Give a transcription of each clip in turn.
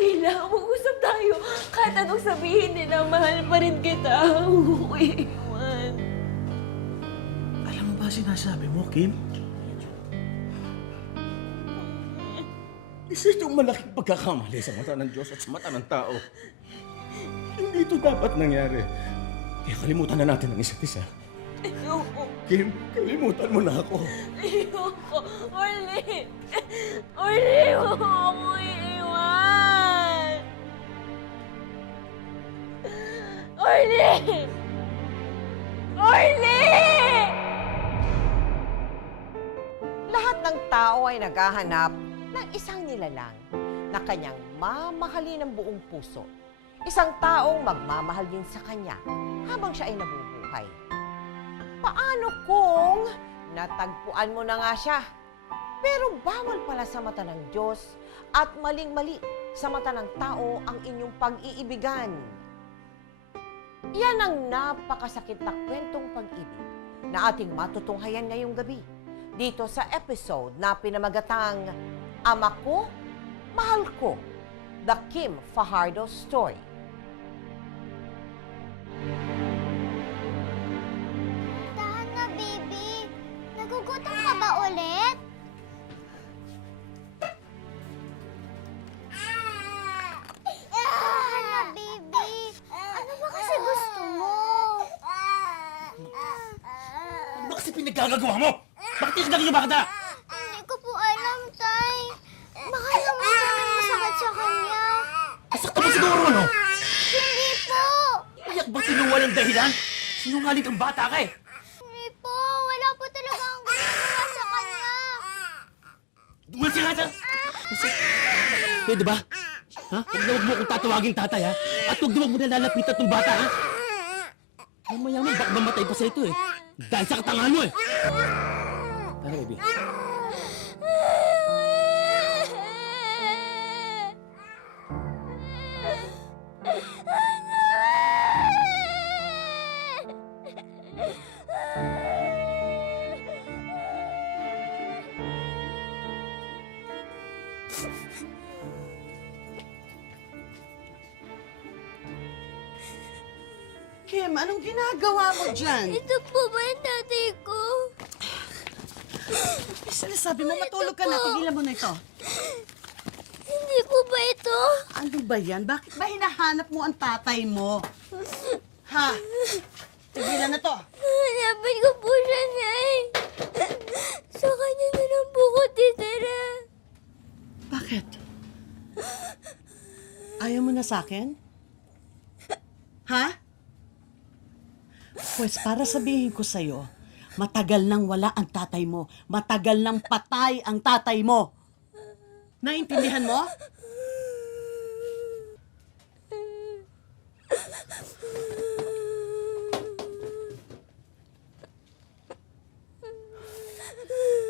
nila. Mag-usap tayo. Kahit anong sabihin nila, mahal pa rin kita. Huwag ko iiwan. Alam mo ba sinasabi mo, Kim? Isa itong malaking pagkakamali sa mata ng Diyos at sa mata ng tao. Hindi ito dapat nangyari. Kaya kalimutan na natin ang isa't isa. Ayoko. Kim, kalimutan mo na ako. Ayoko. Orly! Orly, huwag mo ako iiwan! Orly! Orly! Lahat ng tao ay naghahanap ng isang nilalang na kanyang mamahalin ng buong puso. Isang taong magmamahal din sa kanya habang siya ay nabubuhay. Paano kung natagpuan mo na nga siya, pero bawal pala sa mata ng Diyos at maling-mali sa mata ng tao ang inyong pag-iibigan? Yan ang napakasakit na kwentong pag-ibig na ating matutunghayan ngayong gabi dito sa episode na pinamagatang Ama Ko, Mahal Ko, The Kim Fajardo Story. Tahan na, baby. Nagugutom ka ba ulit? Tahan na, baby. Ano ba kasi gusto mo? Ano ba kasi pinagkagagawa mo? Bakit hindi ka naging Hindi ko po alam, Tay. Baka naman may masakit sa kanya. Masakta ba siguro, ano? Hindi po. Iyak ba sinuwal ang dahilan? Sinungaling kang bata ka eh. Hindi po. Wala po talaga ang ginagawa sa kanya. Dumal siya nga dyan! Pwede ba? Ha? Huwag mo akong tatawaging tatay, ha? At huwag mo nalalapitan tong bata, ha? Mamaya mo, baka mamatay pa sa ito, eh. Dahil sa katangahan mo, eh. Tara, baby. Kim, anong ginagawa mo dyan? Ito po ba yung tatay ko? Sinasabi mo, matulog ka na. Tigilan mo na ito. Hindi po ba ito? Ano ba yan? Bakit ba hinahanap mo ang tatay mo? Ha? Tigilan na to. Hanapin ko po siya, Nay. Sa kanya na lang po ko titira. Bakit? Ayaw mo na sa akin? Ha? Pues para sabihin ko sa'yo, matagal nang wala ang tatay mo. Matagal nang patay ang tatay mo. Naintindihan mo?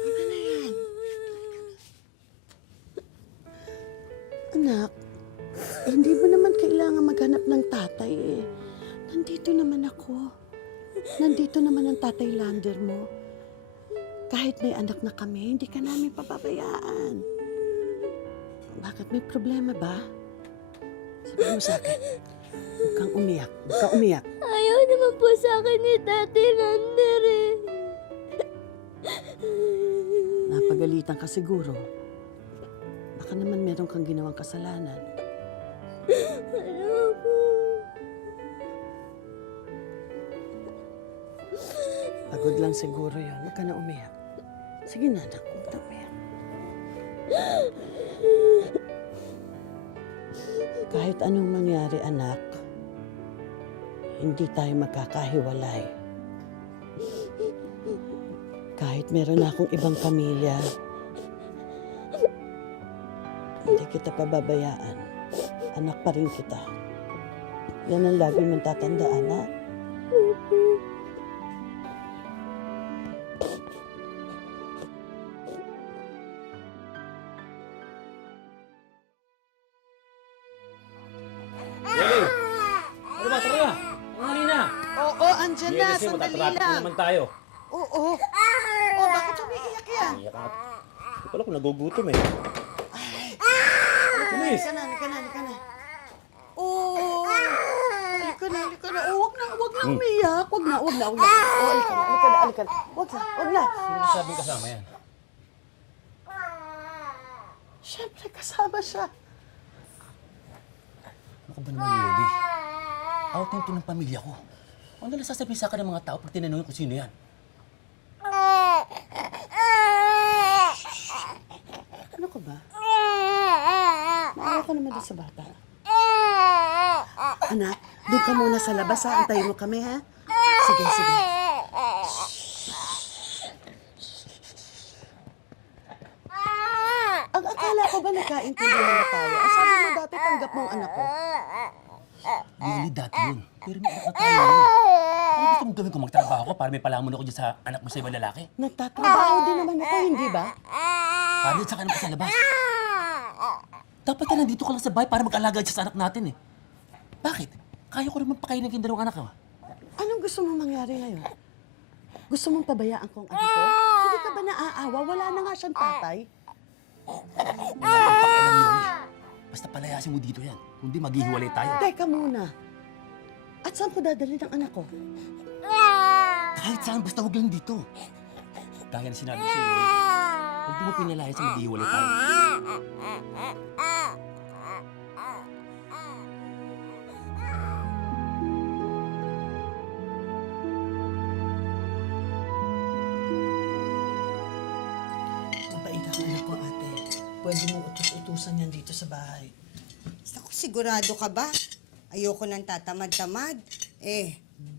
Ano na yan? Anak, hindi mo naman kailangan maghanap ng tatay eh. Nandito naman ako. Nandito naman ang tatay Lander mo. Kahit may anak na kami, hindi ka namin papabayaan. Bakit? May problema ba? Sabi mo sa akin. Huwag kang umiyak. Huwag kang umiyak. Ayaw naman po sa akin ni Tati Lander eh. Napagalitan ka siguro. Baka naman meron kang ginawang kasalanan. Ano po? Pagod lang siguro yun. Huwag ka na umiyak. Sige na, anak. Huwag na umiyak. Kahit anong mangyari, anak, hindi tayo magkakahiwalay. Kahit meron akong ibang pamilya, hindi kita pababayaan. Anak pa rin kita. Yan ang lagi mong tatandaan, ha? Baby! Ano ba? Tara na! Ang halina! Oo, andyan na. Kasi Sandali matatrapik na lang. naman tayo. Oo. Oh, bakit umiiyak yan? Iyak ka. Ito pala kung nagugutom eh. Bilis! Halika na, halika na, halika na. umiyak. Wag na. O, alika na. Wag na. Sino sabing kasama yan? Siyempre, kasama siya. Ano ka ba naman, Yodi? Outing to ng pamilya ko. Ano na sasabihin sa akin ng mga tao pag tinanongin kung sino yan? Ano ka ba? Maawa ka naman din sa bata. Anak, doon ka muna sa labas, ha? Antayin mo kami, ha? Sige. Ang akala ko ba nagkaintindihan na tayo? Ang sabi mo dati, tanggap mo ang anak ko. Yoli, dati yun. Pero may anak na tayo yun. Ano gusto mong gawin ko? Magtrabaho ko para may palamon ako dyan sa anak mo sa ibang lalaki? Nagtatrabaho din naman ako, hindi ba? Para yun sa kanang sa labas. Dapat na nandito ka lang sa bahay para mag-alaga dyan sa anak natin eh. Bakit? Kaya ko naman pakainin yung dalawang anak ko. Anong gusto mong mangyari ngayon? Gusto mong pabayaan ko ang anak ko? Hindi ka ba naaawa? Wala na nga siyang tatay. Pakialam Yoli. Basta palayasin mo dito yan. Kundi maghihiwalay tayo. Teka muna. At saan ko dadalhin ang anak ko? Kahit saan, basta huwag lang dito. Gaya na sinabi ko sa'yo, huwag mo pinalayas sa maghihiwalay tayo. Mabait ang anak ko, ate. Pwede mong utos-utusan yan dito sa bahay. Naku, sigurado ka ba? Ayoko nang tatamad-tamad.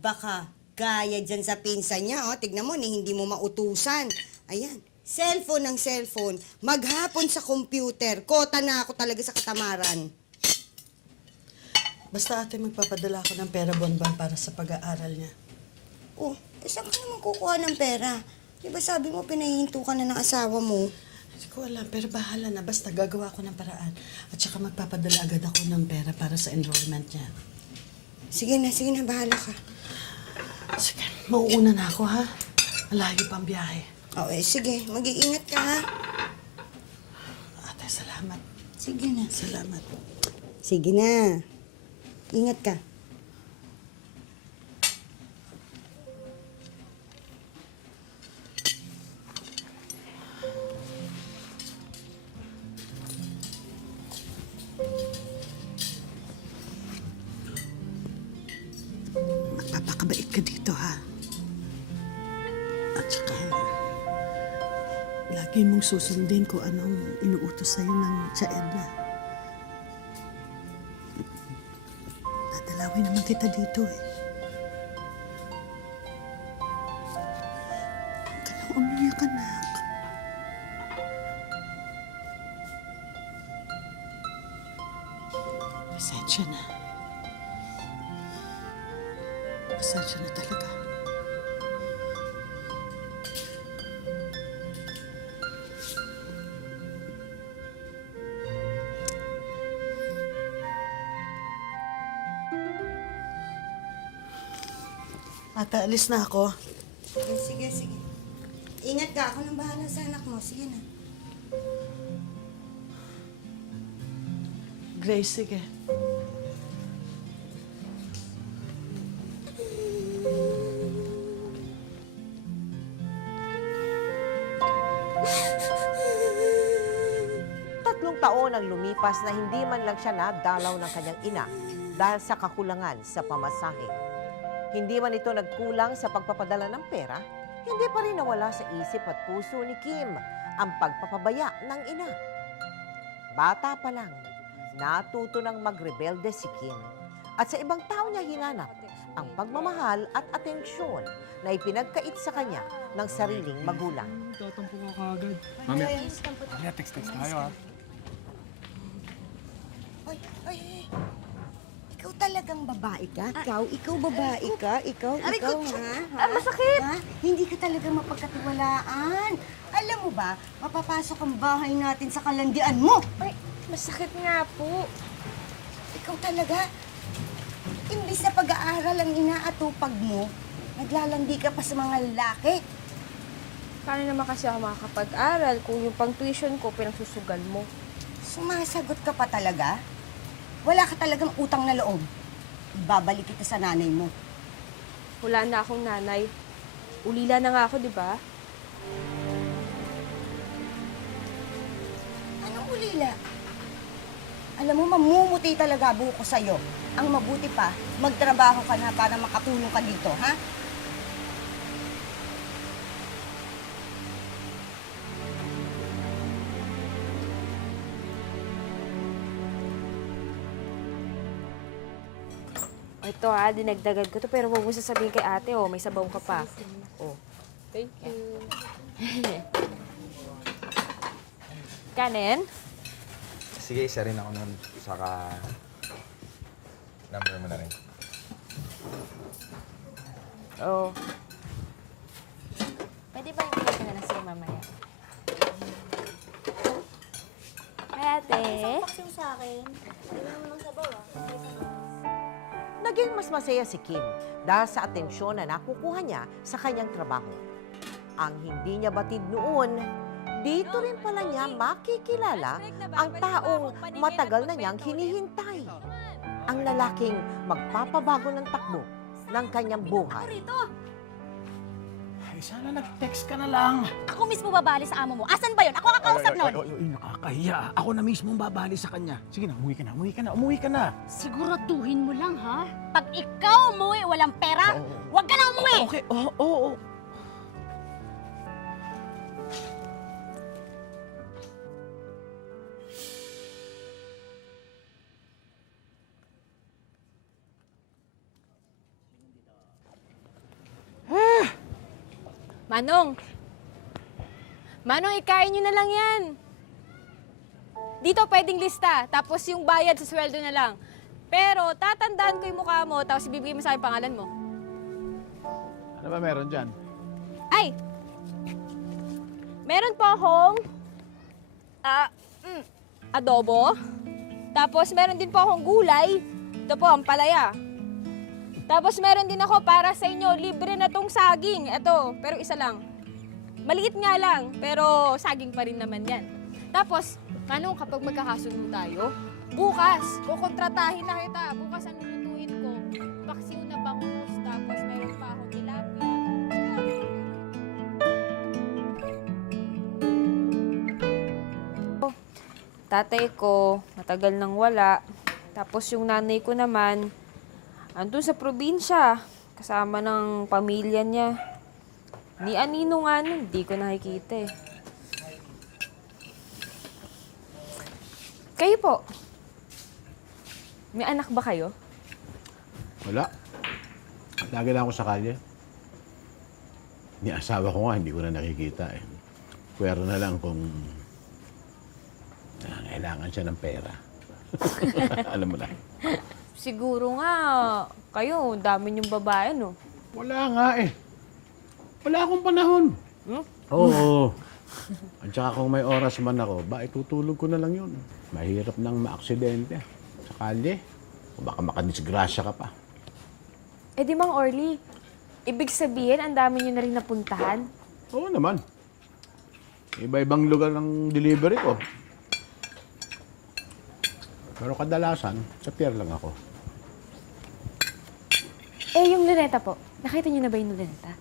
Baka gaya dyan sa pinsan niya, oh. Tignan mo, hindi mo mautusan. Ayan, cellphone ng cellphone. Maghapon sa computer. Kota na ako talaga sa katamaran. Basta ate, magpapadala ako ng pera buwan-buwan para sa pag-aaral niya. Oh, saan ka naman kukuha ng pera? Di ba sabi mo pinahihinto ka na ng asawa mo? Hindi ko alam, pero bahala na. Basta gagawa ko ng paraan. At saka magpapadala agad ako ng pera para sa enrollment niya. Sige na, bahala ka. Sige, mauuna na ako, ha? Malayo pang biyahe. Oh, sige, mag-iingat ka, ha? Ate, salamat. Sige na. Salamat. Sige na. Ingat ka. Magpapakabait ka dito, ha? At saka, lagi mong susundin kung anong inuutos sa'yo ng Tia Edna. Dadalawin naman kita dito, eh. Huwag ka nang umiyak, anak. Pasensya na. Pasensya na talaga. Ate, alis na ako. Sige. Ingat ka. Ako nang bahala sa anak mo. Sige na. Grace, sige. Tatlong taon ang lumipas na hindi man lang siya nadalaw ng kanyang ina dahil sa kakulangan sa pamasahe. Hindi man ito nagkulang sa pagpapadala ng pera, hindi pa rin nawala sa isip at puso ni Kim ang pagpapabaya ng ina. Bata pa lang, natuto ng magrebelde si Kim at sa ibang tao niya hinanap ang pagmamahal at atensyon na ipinagkait sa kanya ng sariling magulang. Tatampo ka kagad. Mamaya text tayo ha. Ay. Ikaw talagang babae ka? Ikaw babae ka? Ikaw, ha? Masakit! Ha? Hindi ka talaga mapagkatiwalaan. Alam mo ba, mapapasok ang bahay natin sa kalandian mo. Ay, masakit nga po. Ikaw talaga. Imbis na pag-aaral ang inaatupag mo, naglalandi ka pa sa mga lalaki. Paano naman kasi ako makakapag-aral kung yung pang-tuition ko pinagsusugal mo? Sumasagot ka pa talaga? Wala ka talagang utang na loob. Ibabalik kita sa nanay mo. Wala na akong nanay. Ulila na nga ako, di ba? Anong ulila? Alam mo, mamumuti talaga buko sa'yo. Ang mabuti pa, magtrabaho ka na para makatulong ka dito, ha? O ito ha, dinagdagan ko to pero huwag mo sasabihin kay ate, oh, may sabaw ka pa. Oh. Thank you. Kanin? Sige, isa rin ako nun. Saka, number mo na rin. Oh. Pwede ba yung bilhin na lang sa'yo mamaya? Hi, ate. Sa akin. Hindi mo naman sabaw ah. Naging mas masaya si Kim dahil sa atensyon na nakukuha niya sa kanyang trabaho. Ang hindi niya batid noon, dito rin pala niya makikilala ang taong matagal na niyang hinihintay. Ang lalaking magpapabago ng takbo ng kanyang buhay. Ay, sana nag-text ka na lang. Ako mismo babali sa amo mo. Asan ba yun? Ako kakausap nun. Ay, nakakahiya. Ako na mismo ang babali sa kanya. Sige na, umuwi ka na, umuwi ka na, umuwi ka na. Siguraduhin mo lang, ha? Pag ikaw umuwi, walang pera, huwag ka na umuwi! Okay, oo. Manong! Manong, ikain nyo na lang yan. Dito pwedeng lista, tapos yung bayad sa sweldo na lang. Pero tatandaan ko yung mukha mo, tapos ibibigay mo sa akin pangalan mo. Ano ba meron dyan? Ay! Meron po akong adobo. Tapos meron din po akong gulay. Ito po, ang palaya. Tapos meron din ako para sa inyo, libre na tong saging. Ito, pero isa lang. Maliit nga lang, pero saging pa rin naman yan. Tapos, Manong, kapag magkakasundo tayo, bukas, kukontratahin na kita. Bukas ang lulutuin ko. Paksiw na bangus, tapos meron pa akong tilapia. Tatay ko, matagal nang wala. Tapos yung nanay ko naman, andun sa probinsya, kasama ng pamilya niya. Ni Anino nga nun, hindi ko nakikita eh. Kayo po, may anak ba kayo? Wala. Lagi lang ako sa kalye. Ni asawa ko nga, hindi ko na nakikita eh. Pwera na lang kung kailangan siya ng pera. Alam mo na. Siguro nga, kayo, dami niyong babae, no? Wala nga eh. Wala akong panahon. Oo. At saka kung may oras man ako, itutulog ko na lang yun. Mahirap nang maaksidente sa kalye. O baka makadisgrasya ka pa. Eh di Mang Orly, ibig sabihin, ang dami niyo na rin napuntahan? Oo naman. Iba-ibang lugar ng delivery ko. Pero kadalasan, sa pier lang ako. Eh, yung luneta po. Nakita niyo na ba yung luneta?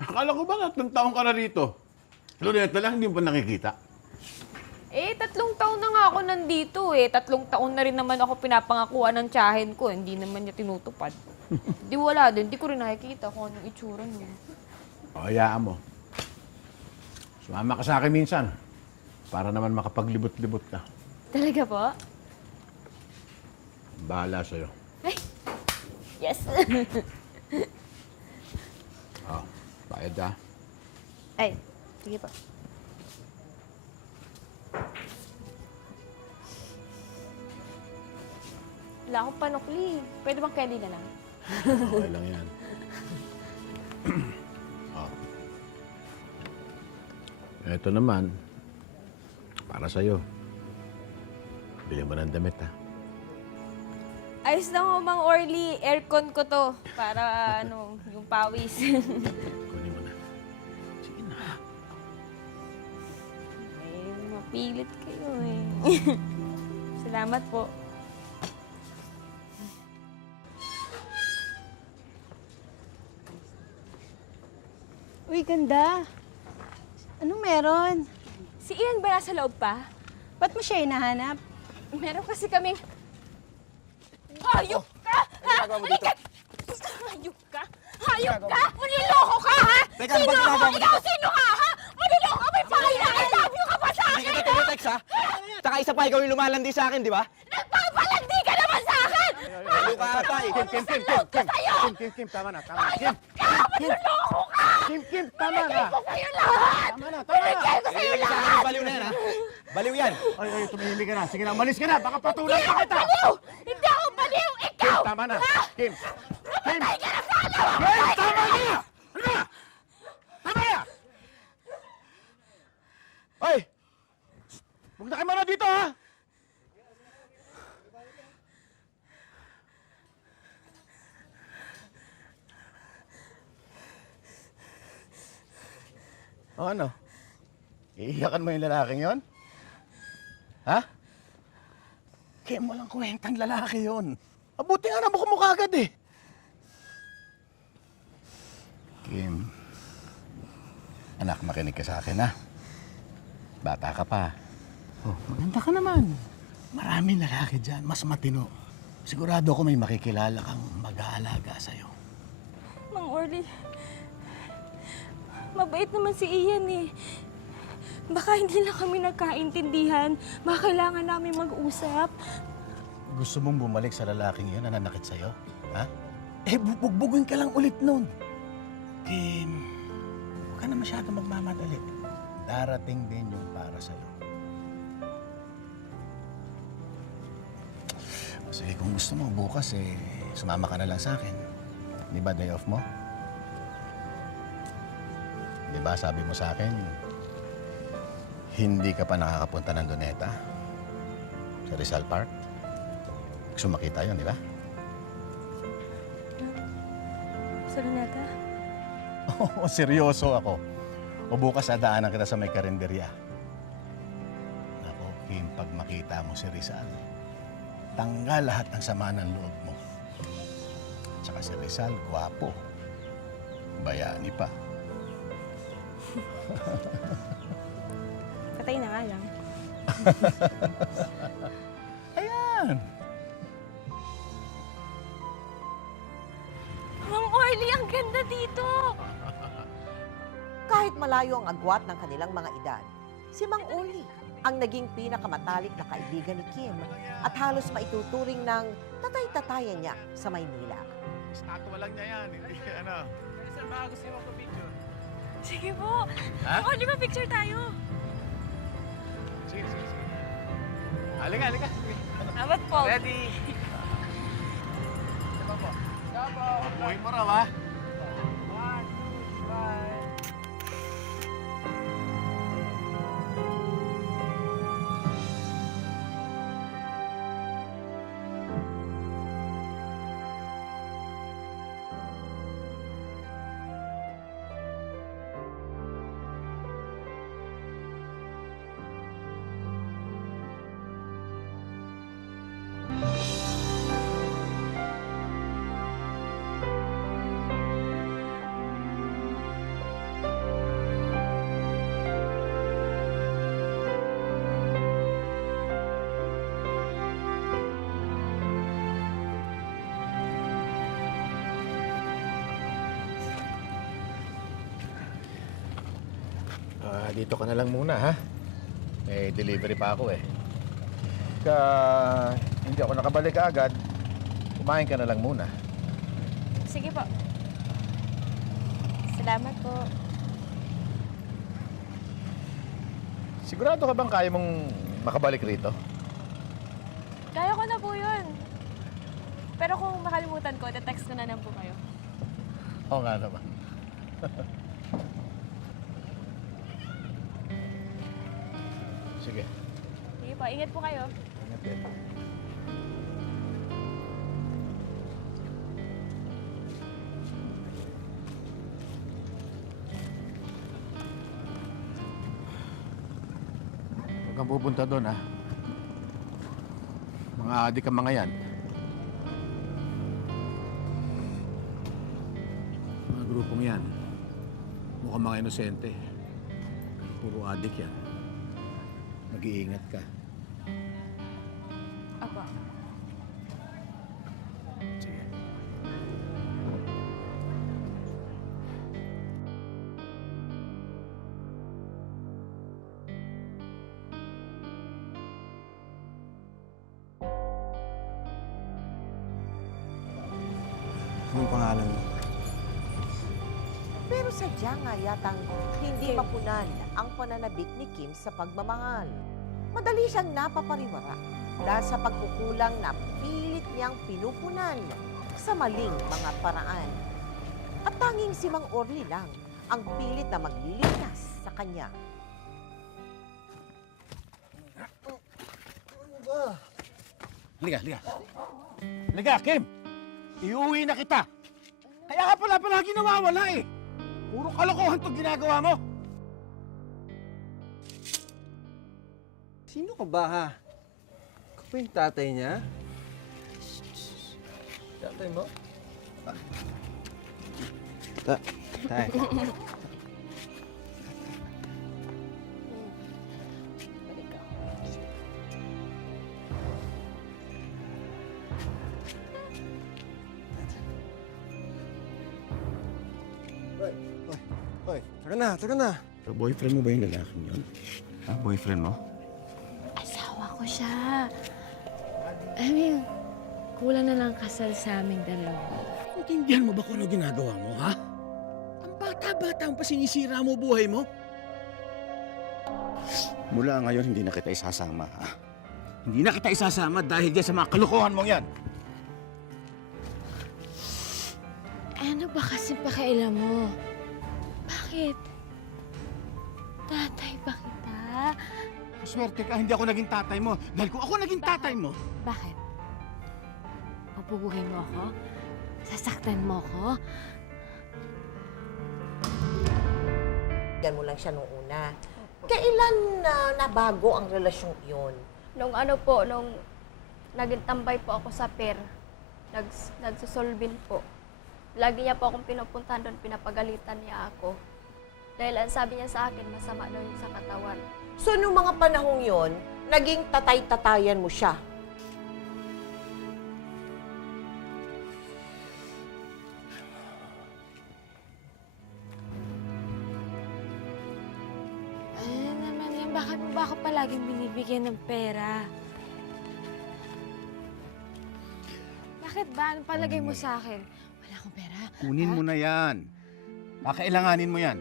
Akala ko ba 3 taong ka na rito? Luneta lang, hindi mo pa nakikita. Eh, 3 taon na nga ako nandito eh. 3 taon na rin naman ako pinapangakuan ng tiyahin ko. Hindi naman niya tinutupad. Di wala din. Di ko rin nakikita kung anong itsura niya. O, hayaan mo. Sumama ka sa akin minsan. Para naman makapaglibot-libot ka. Talaga po? Bahala sa'yo. Yes. O, bayad ha. Ay, sige po. Wala akong panukli. Pwede bang candy na lang? Okay lang yan. Ito naman, para sa'yo. Bili mo ng damit, ha? Ayos lang ho, Mang Orly. Aircon ko to. Para, yung pawis. Kunin mo na. Sige na. Ay, mapilit kayo eh. Salamat po. Uy, ganda. Anong meron? Si Ian ba nasa loob pa? Ba't mo siya hinahanap? Meron kasi kaming... Hayop ka! Ha? Halika! Hayop ka! Hayop ka! Maniloko ka, ha? Teka, Sino ba't ako? ginagawa mo Ikaw sino ka, ha? Maniloko ka! May pahina! I love you ka pa sa Hindi akin, kita tinetext, ha? Tsaka isa pa, ikaw yung lumalandi sa akin, di ba? Nagpapalandi ka naman sa akin! Ano ka ata eh? Kim, tama na, tama na. Kim, Maniloko ka! Kim, tama na. Ko sa'yo lahat! Tama na. Binigay ko sa'yo Sa lahat! akin yung baliw na yan, ha? Baliw yan. Ay, tumihili ka na. Sige na, umalis ka na. Baka patulan pa kita. Baliw! Hindi ako baliw! Kim, Ikaw! tama na. Kim. Kim, Patay ka na sana! Kim, tama na. Ano na? Tama na. Ay! Huwag na kayo muna dito, ha? O ano? Iiyakan mo yung lalaking yon? Ha? Kim, walang kwentang lalaki yon. Mabuti nga na mo kagad eh. Kim, anak, makinig ka sa akin ha. Bata ka pa. Oh, maganda ka naman. Maraming lalaki dyan, mas matino. Sigurado ako may makikilala kang mag-aalaga sa'yo. Mang Orly, mabait naman si Ian eh. Baka hindi lang kami nagkaintindihan. Baka kailangan namin mag-usap. Gusto mong bumalik sa lalaking yun na nanakit sa'yo? Ha? Eh, bubugbugin ka lang ulit nun. Kim, huwag ka na masyado magmamadali. Darating din yung para sa'yo. Sige, kung gusto mo, bukas sumama ka na lang sa akin. Di ba day off mo? Di ba sabi mo sa akin, hindi ka pa nakakapunta ng Luneta? Sa Rizal Park? Gusto makita yun, di ba? Sa Luneta? Oo, seryoso ako. O bukas adaanan kita sa may karinderya. Ako, Kim, pag makita mo si Rizal, tanggal lahat ng sama ng loob mo. Tsaka si Rizal, gwapo. Bayani pa. Patay na nga lang. Ayan! Mang Orly, ang ganda dito! Kahit malayo ang agwat ng kanilang mga edad, si Mang Orly ang naging pinakamatalik na kaibigan ni Kim at halos maituturing ng tatay-tatayan niya sa Maynila. Statwa lang niya yan, hindi ano. Sir, baka gusto mo ko picture. Sige po! Mang Orly, ma-picture tayo! Sige. Halika. Abat po! Ready? Buhin mo raw, ha? 1, 2, 5. Dito ka na lang muna, ha? May delivery pa ako, eh. Hindi ako nakabalik agad, kumain ka na lang muna. Sige po. Salamat po. Sigurado ka bang kaya mong makabalik rito? Kaya ko na po yun. Pero kung makalimutan ko, text ko na lang po kayo. Oo nga naman. Sige. Sige po, ingat po kayo. Ingat din. Huwag kang pupunta doon, ha? Mga adik ang mga yan. Mga grupong yan. Mukhang mga inosente. Puro adik yan. Mag-iingat ka. Apa. Sige. Anong pangalan mo? Pero sadya nga yatang hindi mapunan ang pananabik ni Kim sa pagmamahal. Madali siyang napapariwara dahil sa pagkukulang na pilit niyang pinupunan sa maling mga paraan. At tanging si Mang Orly lang ang pilit na maglilikas sa kanya. Halika, halika. Halika, Kim! Iuwi na kita! Kaya ka pala palagi nawawala eh! Puro kalokohan itong ginagawa mo! Sino ka ba, ha? Ikaw ba yung tatay niya? Tatay mo? Tay. Hoy, tara na. Boyfriend mo ba yung lalaking yun? Ah, boyfriend mo? Asawa ko siya. I mean, kulang na lang kasal sa aming dalawa. Naintindihan mo ba kung ano ginagawa mo, ha? Ang bata-bata ang pasinisira mo buhay mo. Mula ngayon, hindi na kita isasama, ha? Hindi na kita isasama dahil dyan sa mga kalokohan mong yan. Ano ba kasi pakialam mo? Bakit? Tatay ba kita? Swerte ka, hindi ako naging tatay mo. Dahil kung ako naging tatay mo, Bakit? Papubuhin mo ako? Sasaktan mo ako? Yan mo lang siya nung una. Kailan nabago ang relasyong iyon? Nung naging tambay po ako sa PER, nagsusolvin po. Lagi niya po akong pinupuntahan doon, pinapagalitan niya ako. Dahil ang sabi niya sa akin, masama daw yun sa katawan. So, nung mga panahong yon, naging tatay-tatayan mo siya. Ano naman yan? Bakit mo ba ako palaging binibigyan ng pera? Bakit ba? Anong palagay mo sa akin? Wala akong pera. kunin mo na yan. Kakailanganin mo yan.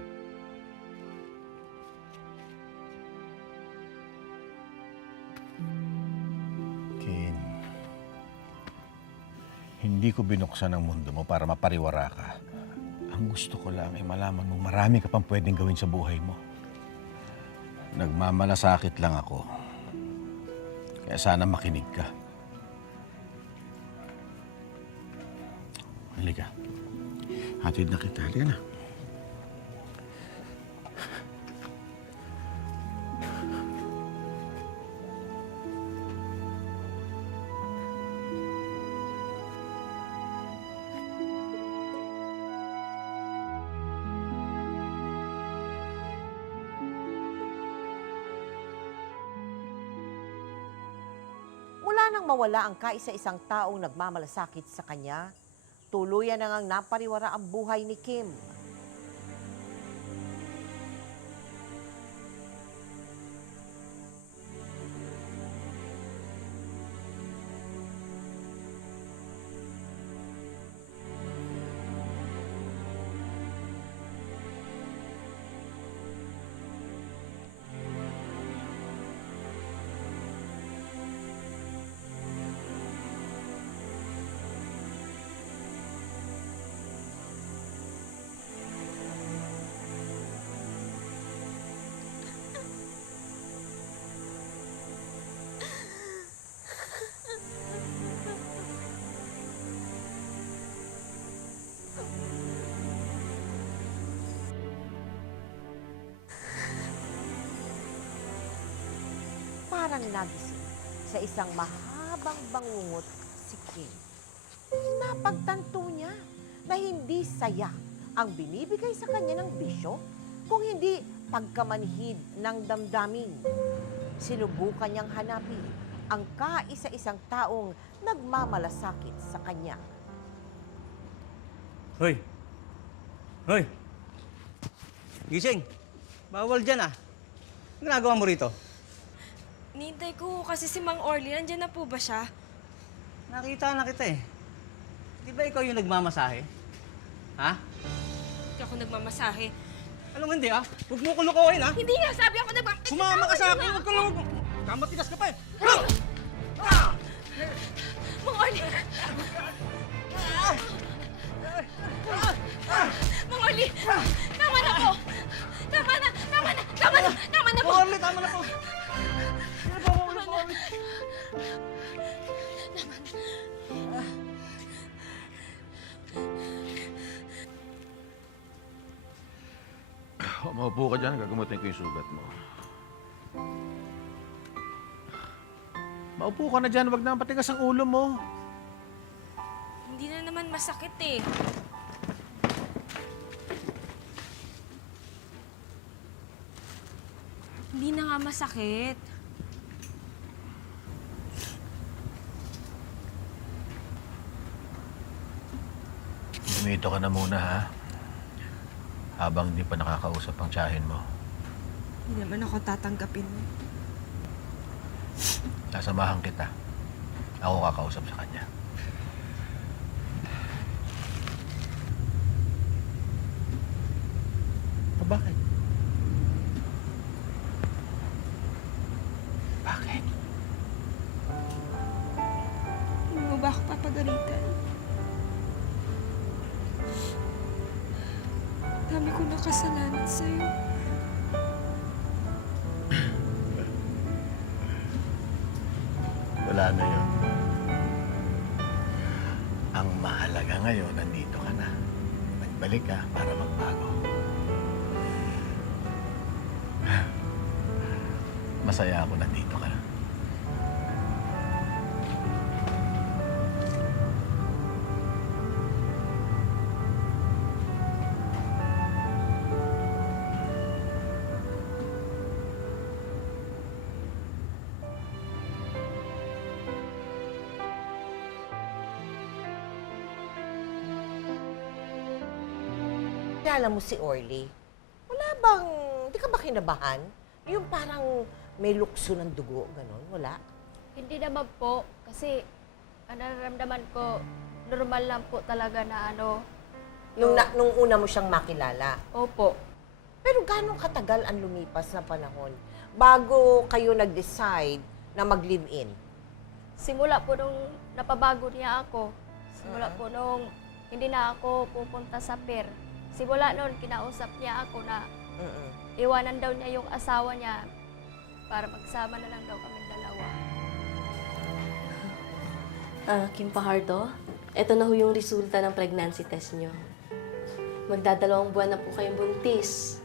Kim, hindi ko binuksan ang mundo mo para mapariwara ka. Ang gusto ko lang ay malaman mo marami ka pang pwedeng gawin sa buhay mo. Nagmamalasakit lang ako. Kaya sana makinig ka. Halika. Hatid na kita. Halika na. Mula nang mawala ang kaisa-isang taong nagmamalasakit sa kanya, tuluyan na ngang napariwara ang buhay ni Kim. Parang nagising sa isang mahabang bangungot si Kim. Napagtanto niya na hindi saya ang binibigay sa kanya ng bisyo, kung hindi pagkamanhid ng damdamin. Sinubukan niyang hanapin ang kaisa-isang taong nagmamalasakit sa kanya. Hoy! Hoy! Gising! Bawal dyan ah. Ang ginagawa mo rito? Nintay ko kasi si Mang Orly. Nandiyan na po ba siya? Nakita na kita eh. Di ba ikaw yung nagmamasahe? Ha? Hindi ako nagmamasahe. Anong hindi ah? Huwag mo kulukuhin ah! Hindi nga, sabi ako nagmamasahe. Sumama ka sa akin! Huwag ka lang! Kamatigas ka pa eh! Mang Orly! Mang Orly! Tama na po! Tama na! Tama na! Tama na! Tama na po! Orly, tama na po! Maupo ka dyan, gagamutin ko yung sugat mo. Maupo ka na dyan, wag na patigas ang ulo mo. Hindi na naman masakit eh. Hindi na nga masakit. Dumito ka na muna, ha? Habang hindi pa nakakausap ang tiyahin mo. Hindi naman ako tatanggapin mo. Sasamahan kita. Ako kakausap sa kanya. Bakit? Bakit? Hindi mo ba ako papagalitan? Dami ko na kasalanan sa'yo. Wala na yun. Ang mahalaga ngayon, nandito ka na. Nagbalik ka para magbago. Masaya ako nandito ka na. Kilala mo si Orly? Wala bang, di ka ba kinabahan? Yung parang may lukso ng dugo, gano'n? Wala? Hindi naman po, kasi ang nararamdaman ko, normal lang po talaga na ano. Nung una mo siyang makilala. Opo. Pero gano'ng katagal ang lumipas na panahon bago kayo nag-decide na mag-live-in? Simula po nung napabago niya ako. Simula po nung hindi na ako pupunta sa PER. Simula noon, kinausap niya ako na iwanan daw niya yung asawa niya para magsama na lang daw kami dalawa. Kim Pajardo, ito na ho yung resulta ng pregnancy test nyo. Magdadalawang buwan na po kayong buntis.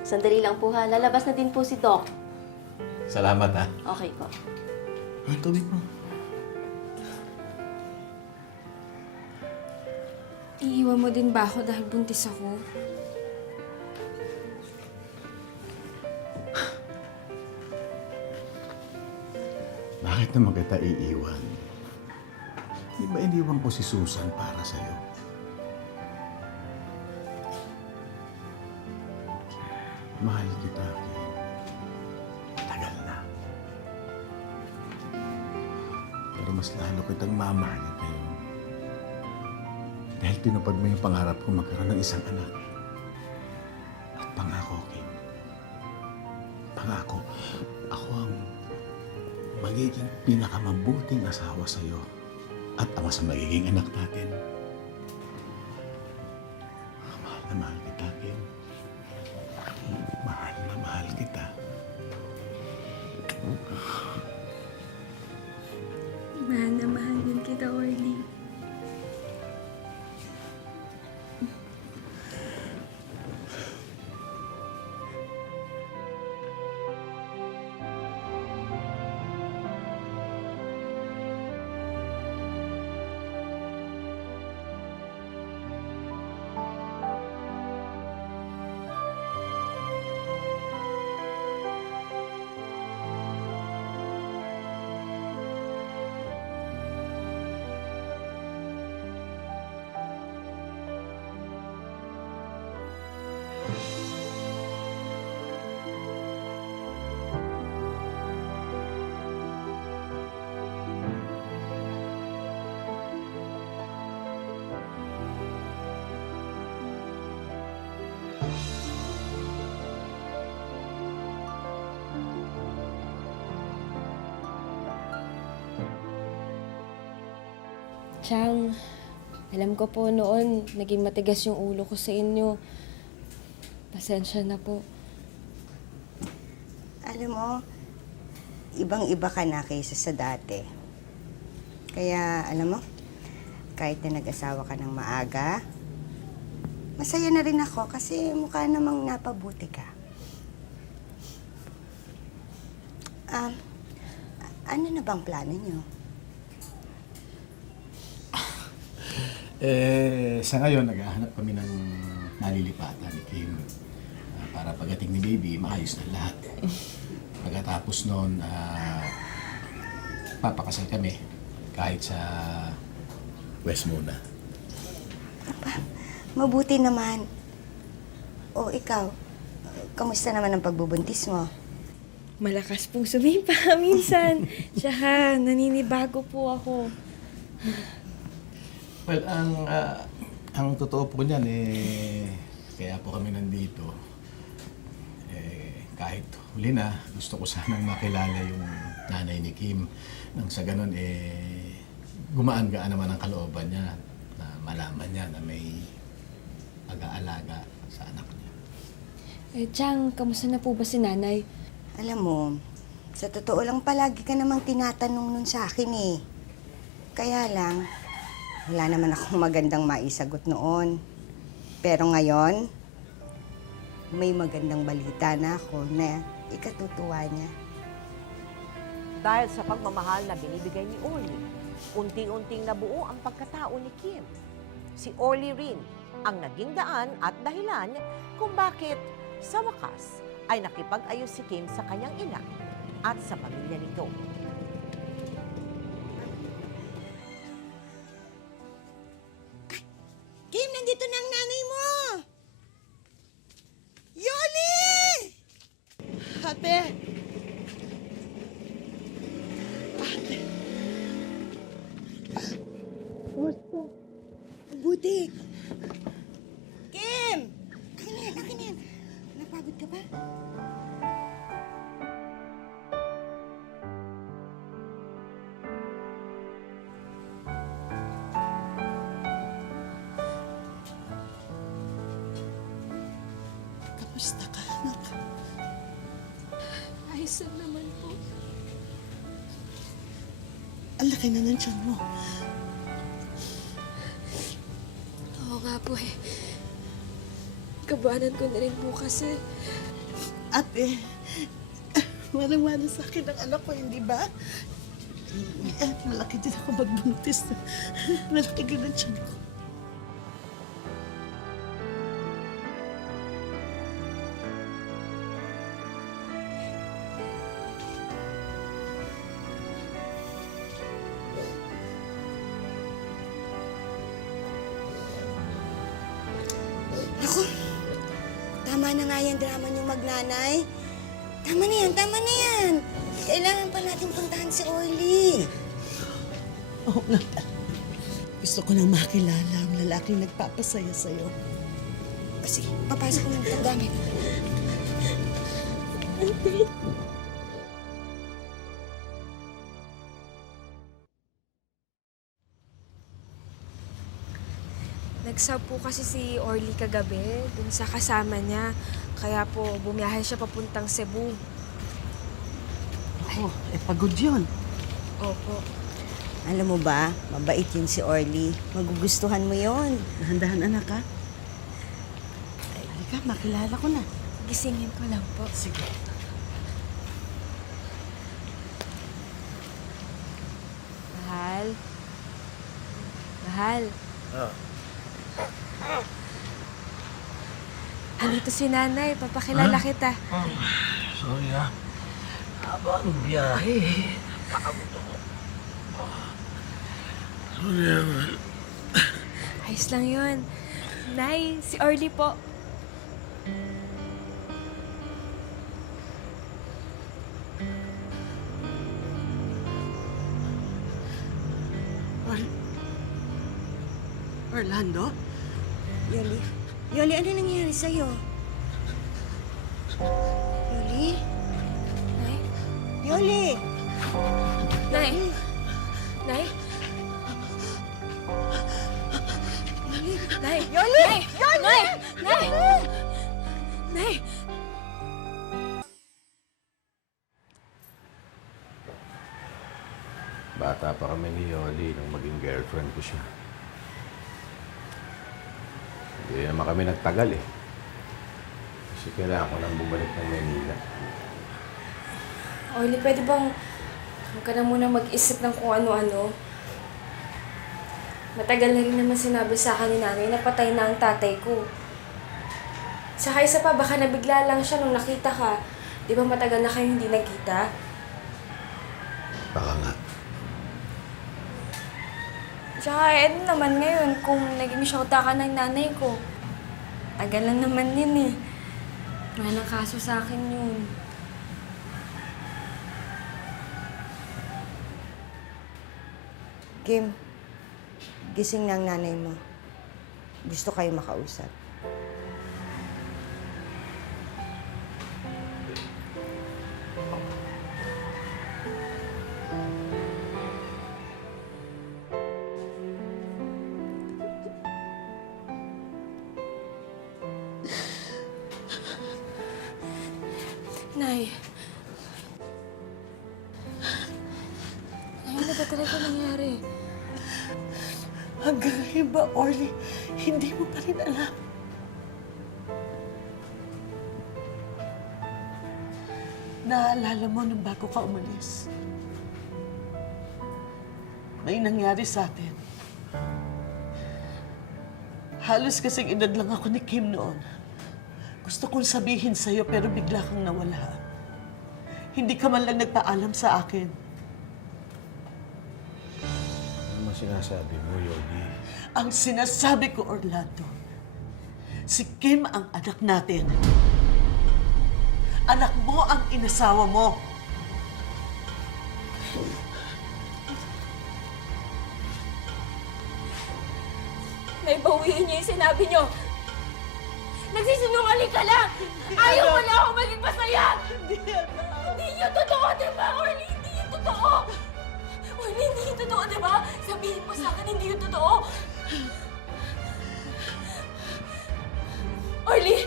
Sandali lang po ha, lalabas na din po si Doc. Salamat, ha? Okay po. Ang tubig mo. Iiwan mo din ba ako dahil buntis ako? Bakit naman kita iiwan? Di ba iniwan ko si Susan para sa'yo? Mahal kita, Kim. Tagal na. Pero mas lalo kitang mamahalin ngayon. Dahil tinupad mo yung pangarap ko magkaroon ng isang anak. At pangako, Kim. Pangako, ako ang magiging pinakamabuting asawa sa'yo at ama sa magiging anak natin. Mahal na mahal kita, Kim. Mahal na mahal kita. Mahal na mahal din kita, Orly. Chang, alam ko po noon, naging matigas yung ulo ko sa inyo. Pasensya na po. Alam mo, ibang-iba ka na kaysa sa dati. Kaya, alam mo, kahit na nag-asawa ka ng maaga, masaya na rin ako kasi mukha namang napabuti ka. Ano na bang plano niyo? Sa ngayon, naghahanap kami ng nalilipatan ni Kim. Para pagdating ni baby, maayos na lahat. Pagkatapos noon, papakasal kami. Kahit sa West muna. Mabuti naman. O ikaw, kamusta naman ang pagbubuntis mo? Malakas pong sumipa minsan. Tsaka naninibago po ako. Well, ang totoo po niyan, kaya po kami nandito. Kahit huli na, gusto ko sanang makilala yung nanay ni Kim. Nang sa ganun, gumaan-gaan naman ang kalooban niya na malaman niya na may pag-aalaga sa anak niya. Chang, kamusta na po ba si nanay? Alam mo, sa totoo lang palagi ka namang tinatanong nun sa akin eh. Kaya lang, wala naman akong magandang maisagot noon. Pero ngayon, may magandang balita na ako na ikatutuwa niya. Dahil sa pagmamahal na binibigay ni Orly, unti-unting nabuo ang pagkatao ni Kim. Si Orly rin ang naging daan at dahilan kung bakit sa wakas ay nakipag-ayos si Kim sa kanyang ina at sa pamilya nito. Kim, nandito na ang nanay mo! Yoli! Ate! Buti! Kim! Akin na yan. Napagod ka ba? Kamusta ka, anak? Ayos naman po. Ang laki na ng tiyan mo. Oo nga po eh. Kabanan ko na rin po kasi. Ate, walang-wala sa akin ang anak ko, hindi ba? Malaki din ako magbuntis. Malaki din ang tiyan ko. Naku, tama na nga yung drama niyong magnanay. Tama na yan. Kailangan pa natin puntahan si Orly. Oo nga. Gusto ko nang makilala ang lalaking nagpapasaya sa'yo. O sige, papasok ko ng itong gamit. Nag-sub po kasi si Orly kagabi dun sa kasama niya. Kaya po, bumiyahe siya papuntang Cebu. Oh, pagod yun. Opo. Alam mo ba, mabait yun si Orly. Magugustuhan mo yun. Dahan-dahan, anak, ha? Halika, makilala ko na. Gisingin ko lang po. Sige. Mahal. Mahal. Andito si nanay. Papakilala kita. Sorry ha. Habang biyahe, pagod ako. Sorry naman. Ayos lang yun. Nay, si Orly po. Orlando? Yoli? Yoli, ano nangyari sa'yo? Yoli? Nay? Yoli! Nay? Nay? Nay! Yoli! Nay! Nay! Nay! Nay! Bata pa kami ni Yoli nung maging girlfriend ko siya. Hindi naman kami nagtagal eh. Kasi kailangan ko nang bumalik ng Manila. Orly, pwede bang huwag ka na muna mag-isip ng kung ano-ano? Matagal na rin naman sinabi sa akin ni nanay na patay na ang tatay ko. Saka isa pa, baka nabigla lang siya nung nakita ka. Di ba matagal na kayo hindi nagkita? Baka nga. Tsaka naman ngayon kung naging shota ka ng nanay ko. Tagal lang naman yun eh. Wala nang kaso sa akin yun. Kim, gising na ang nanay mo. Gusto kayo makausap. Nay. Nay, ano ba talaga nangyari? Hanggang ngayon ba, Orly, hindi mo pa rin alam? Naalala mo nung bago ka umalis? May nangyari sa atin. Halos kasing edad lang ako ni Kim noon. Gusto kong sabihin sa'yo pero bigla kang nawala. Hindi ka man lang nagpaalam sa akin. Ano man sinasabi mo, Yoli? Ang sinasabi ko, Orlando, si Kim ang anak natin. Anak mo ang inasawa mo. Nay, bawiin niyo yung sinabi niyo! Nagsisinungaling ka lang! Ayaw mo lang ako maging masaya! Hindi yun totoo, di ba, Orly? Hindi yun totoo! Orly, hindi yun totoo, di ba? Sabihin mo sa akin, hindi yun totoo! Orly!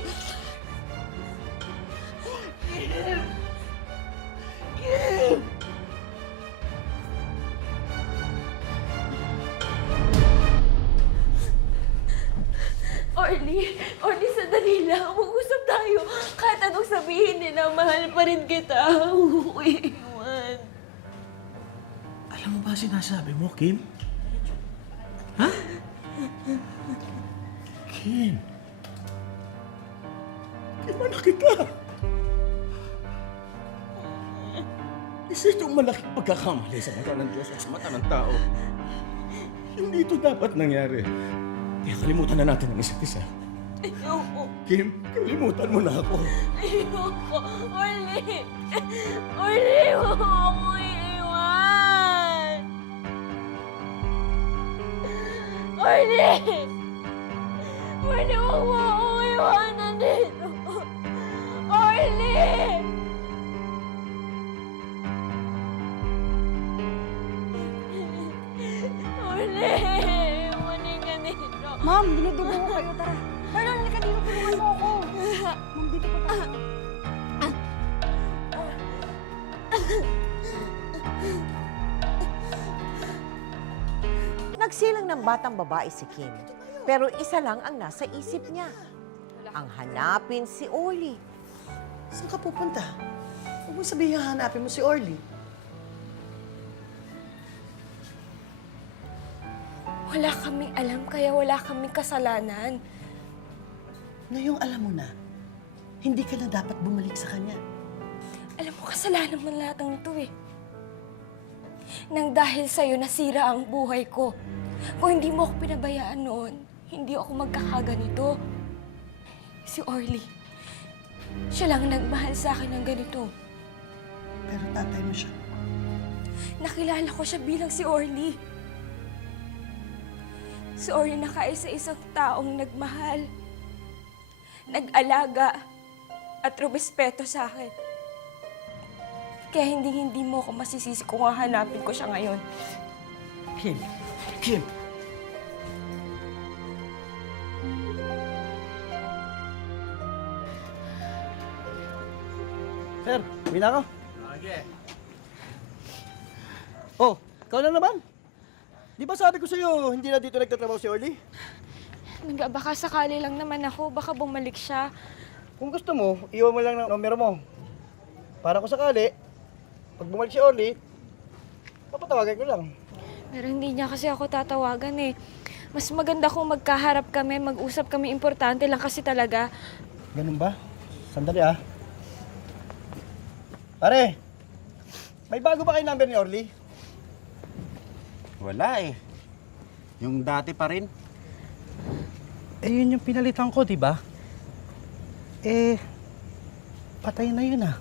Orly, sandali lang. Mag-usap tayo. Kahit anong sabihin nila, mahal pa rin kita. Huwag ko iiwan. Alam mo ba sinasabi mo, Kim? Ha? Kim. Kim, anak kita. Isa itong malaking pagkakamali sa mata ng Diyos at sa mata ng tao. Hindi ito dapat nangyari. Kaya kalimutan na natin ang isa't isa. Ayoko. Kim, kalimutan mo na ako. Ayoko. Orly! Orly, huwag mo ako iiwan! Orly! Orly, huwag mo ako iwanan dito! Orly! Orly! Iwanin ka dito! Ma'am, dinudugo ko kayo. Tara. Marlon, halika dito. Tulungan mo ako. Ma'am, dito po tayo. Nagsilang ng batang babae si Kim. Pero isa lang ang nasa isip niya. Ang hanapin si Orly. Saan ka pupunta? Huwag mo sabihin hanapin mo si Orly. Wala kaming alam, kaya wala kaming kasalanan. Ngayong alam mo na, hindi ka na dapat bumalik sa kanya. Alam mo, kasalanan mo lahat ng ito eh. Nang dahil sa'yo, nasira ang buhay ko. Kung hindi mo ako pinabayaan noon, hindi ako magkakaganito. Si Orly, siya lang nagmahal sa akin ng ganito. Pero tatay mo siya. Nakilala ko siya bilang si Orly. Si Orly nakaisa-isang taong nagmahal, nag-alaga, at rumespeto sa akin. Kaya hindi mo ako masisisi kung hahanapin ko siya ngayon. Kim, Kim! Sir, uwi na ako. Oh, ikaw na naman. Di ba sabi ko sa'yo, hindi na dito nagtatrabaho si Orly? Baka sakali lang naman ako. Baka bumalik siya. Kung gusto mo, iwan mo lang ng numero mo. Para kung sakali, pag bumalik si Orly, papatawagan ko lang. Pero hindi niya kasi ako tatawagan eh. Mas maganda kung magkaharap kami, mag-usap kami. Importante lang kasi talaga. Ganun ba? Sandali ah. Pare, may bago ba kayo number ni Orly? Wala eh. Yung dati pa rin. Eh, yun yung pinalitan ko, di ba? Eh, patay na yun ah.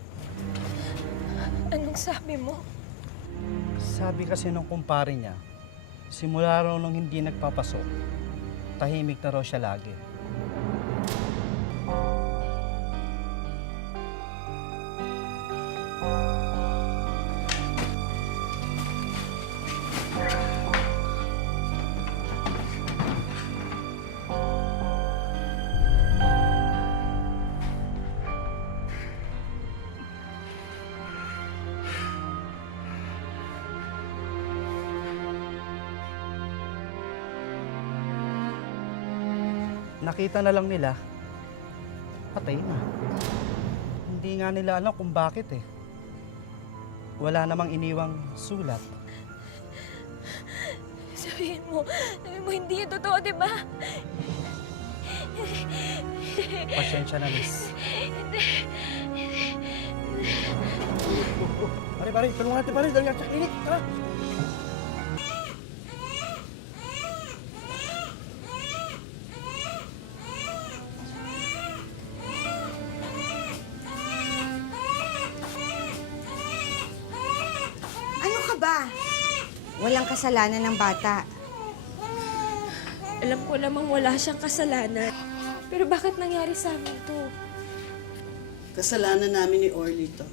Anong sabi mo? Sabi kasi nung kumpare niya, simula raw nung hindi nagpapasok, tahimik na raw siya lagi. Nakita na lang nila, patay na. Hindi nga nila alam kung bakit eh. Wala namang iniwang sulat. Sabihin mo hindi yun totoo, di ba? Pasensya na, miss. Pare, tulungan natin pare, dali sa klinik, tara. Ano ka ba? Walang kasalanan ng bata. Alam ko namang wala siyang kasalanan. Pero bakit nangyari sa amin to? Kasalanan namin ni Orly to.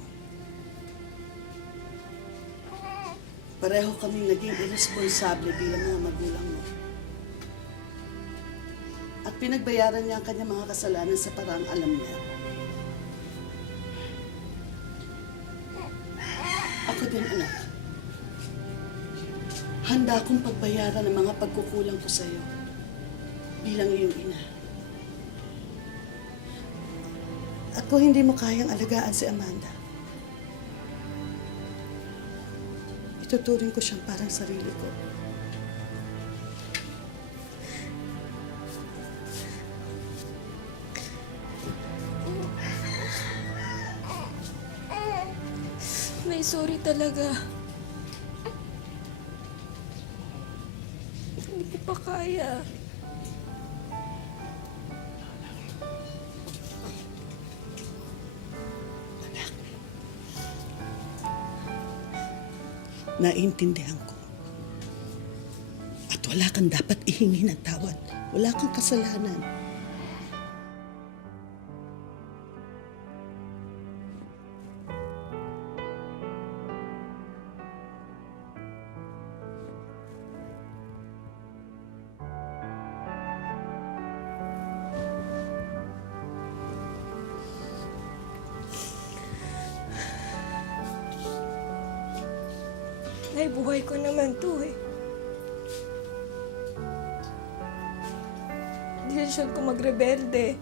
Pareho kaming naging irresponsable bilang mga magulang mo. At pinagbayaran niya ang kanyang mga kasalanan sa parang alam niya. Ako din, anak. Handa akong pagbayaran ang mga pagkukulang ko sa'yo bilang iyong ina. At kung hindi mo kayang alagaan si Amanda, ituturing ko siyang parang sarili ko. May sorry talaga. Hindi ko pa kaya. Naiintindihan ko. At wala kang dapat ihingi ng tawad. Wala kang kasalanan. Nay, buhay ko naman to eh. Desisyon ko magrebelde.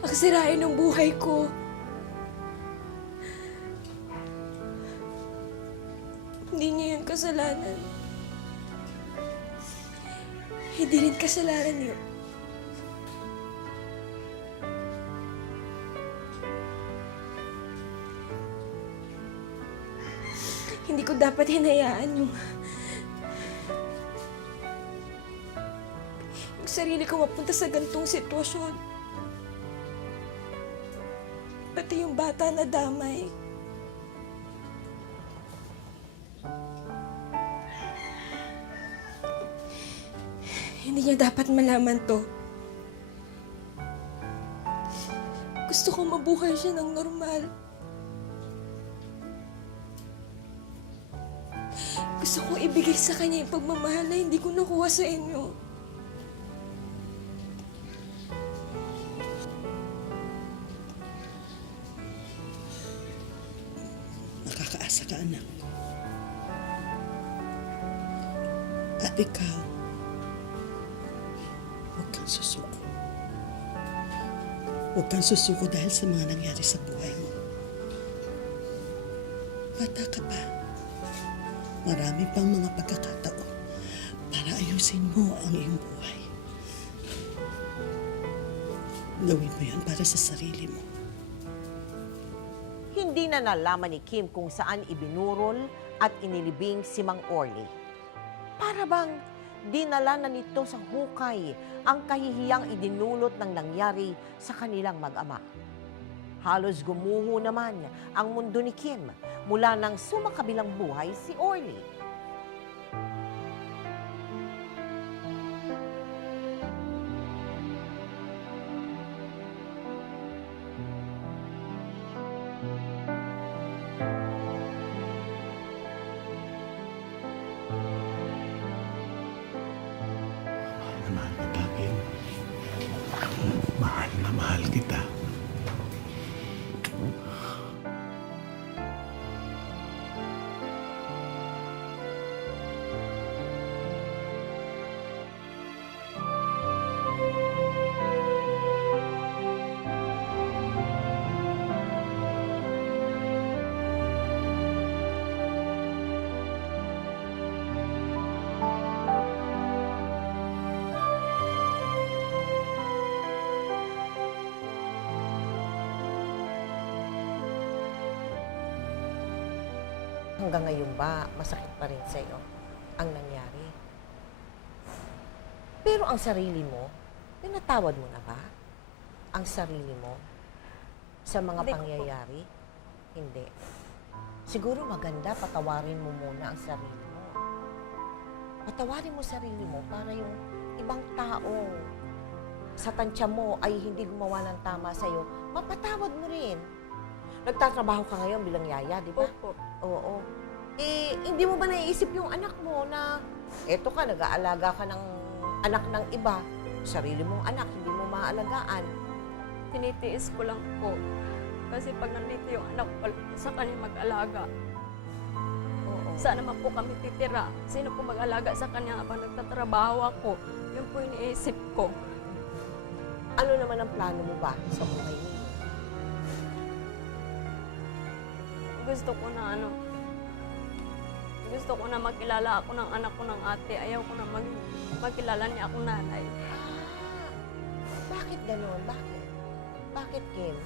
Ang sirain ng buhay ko. Hindi niya yun kasalanan. Hindi rin kasalanan yun. Hindi ko dapat hinayaan yung sarili ko mapunta sa gantong sitwasyon. Pati yung bata na damay. Hindi niya dapat malaman to. Gusto ko mabuhay siya ng normal. Gusto kong ibigay sa kanya yung pagmamahal na hindi ko nakuha sa inyo. At ikaw, huwag kang susuko. Huwag kang susuko dahil sa mga nangyari sa buhay mo. Bata ka pa. Marami pang mga pagkakataon para ayusin mo ang iyong buhay. Gawin mo yan para sa sarili mo. Hindi na nalaman ni Kim kung saan ibinurol at inilibing si Mang Orly. Para bang dinala na nito sa hukay ang kahihiyang idinulot ng nangyari sa kanilang mag-ama. Halos gumuho naman ang mundo ni Kim mula nang sumakabilang buhay si Orly. Mahal kita, Kim. Mahal na mahal kita. Hanggang ngayon ba, masakit pa rin sa'yo ang nangyari? Pero ang sarili mo, pinatawad mo na ba? Ang sarili mo sa mga Hindi ko po. pangyayari? Hindi. Siguro maganda patawarin mo muna ang sarili mo. Patawarin mo sarili mo para yung ibang tao sa tansya mo ay hindi gumawa ng tama sa'yo, mapatawad mo rin. Nagtatrabaho ka ngayon bilang yaya, di ba? Opo. Oo. Eh, hindi mo ba naiisip yung anak mo na eto ka, nag-aalaga ka ng anak ng iba, sarili mong anak, hindi mo maaalagaan. Tinitiis ko lang po. Kasi pag nandito yung anak ko, sa kanya mag-alaga. Oo. Saan naman po kami titira? Sino po mag-alaga sa kanya habang nagtatrabaho ako? Yun po iniisip ko. Ano naman ang plano mo ba sa buhay mo? Gusto ko na makilala ako ng anak ko ng ate. Ayaw ko na makilala niya akong nanay. Bakit gano'n? Bakit? Bakit, Kim?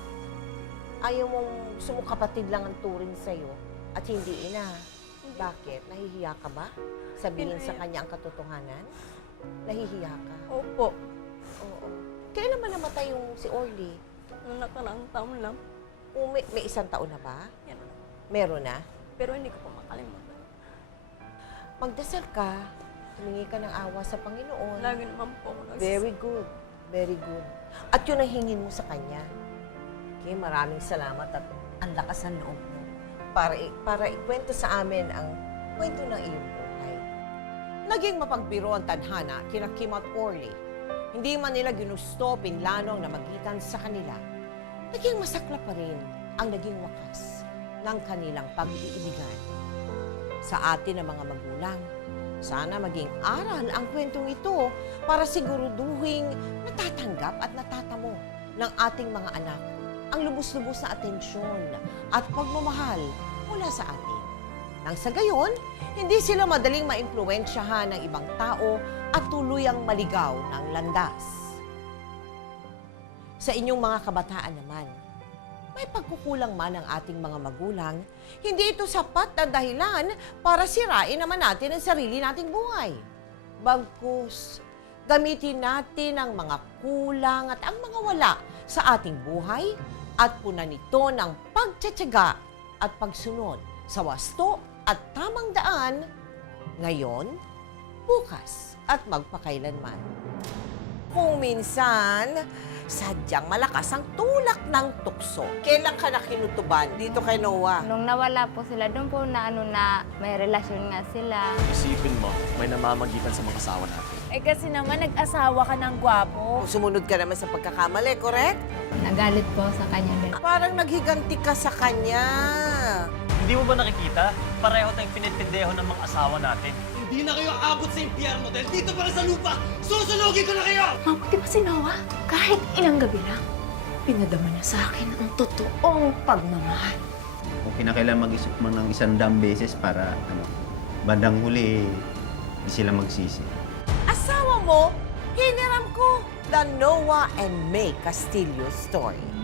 Ayaw mong sumukapatid lang ang turing sa'yo at hindi ina. Bakit? Nahihiya ka ba? Sabihin sa kanya ang katotohanan? Nahihiya ka? Opo. Oo. Kailan ba namatay yung si Orly? Nung nakaraang taon lang. May isang taon na ba? Yan. Meron na? Pero hindi ko pa makalimutan. Magdasal ka. Humingi ka ng awa sa Panginoon. Lagi naman po ako Very good. Very good. At yun ang hingin mo sa Kanya. Okay, maraming salamat at ang lakas ng loob mo para ikwento sa amin ang kwento ng iyong buhay. Naging mapagbiro ang tadhana kina Kim at Orly. Hindi man nila ginusto pinlanong na magitan sa kanila. Naging masaklap pa rin ang naging wakas ng kanilang pag-iibigan. Sa atin ng mga magulang, sana maging aral ang kwentong ito para siguraduhin natatanggap at natatamo ng ating mga anak ang lubos-lubos na atensyon at pagmamahal mula sa atin. Nang sa gayon, hindi sila madaling maimpluwensyahan ng ibang tao at tuluyang maligaw ng landas. Sa inyong mga kabataan naman, may pagkukulang man ang ating mga magulang, hindi ito sapat na dahilan para sirain naman natin ang sarili nating buhay. Bagkus, gamitin natin ang mga kulang at ang mga wala sa ating buhay at punan nito ng pagtsatsaga at pagsunod sa wasto at tamang daan ngayon, bukas at magpakailanman. Kung minsan, sadyang malakas ang tulak ng tukso. Kailan ka na kinutuban dito kay Noah? Nung nawala po sila, doon po na may relasyon nga sila. Isipin mo, may namamagitan sa mga asawa natin. Eh kasi naman nag-asawa ka ng gwapo. Sumunod ka naman sa pagkakamali, correct? Nagalit po sa kanya din. Parang naghiganti ka sa kanya. Hindi mo ba nakikita? Pareho tayong pinipindeho ng mga asawa natin. hindi na kayo aabot sa impyerno dahil dito para sa lupa, susunugin ko na kayo! Mabuti pa si Noah. Kahit ilang gabi lang, pinadama niya sa akin ang totoong pagmamahal. Kung kinakailan mag-isip mo ng 100 beses para bandang huli, hindi sila magsisi. Asawa mo, hiniram ko. The Noah and May Castillo Story.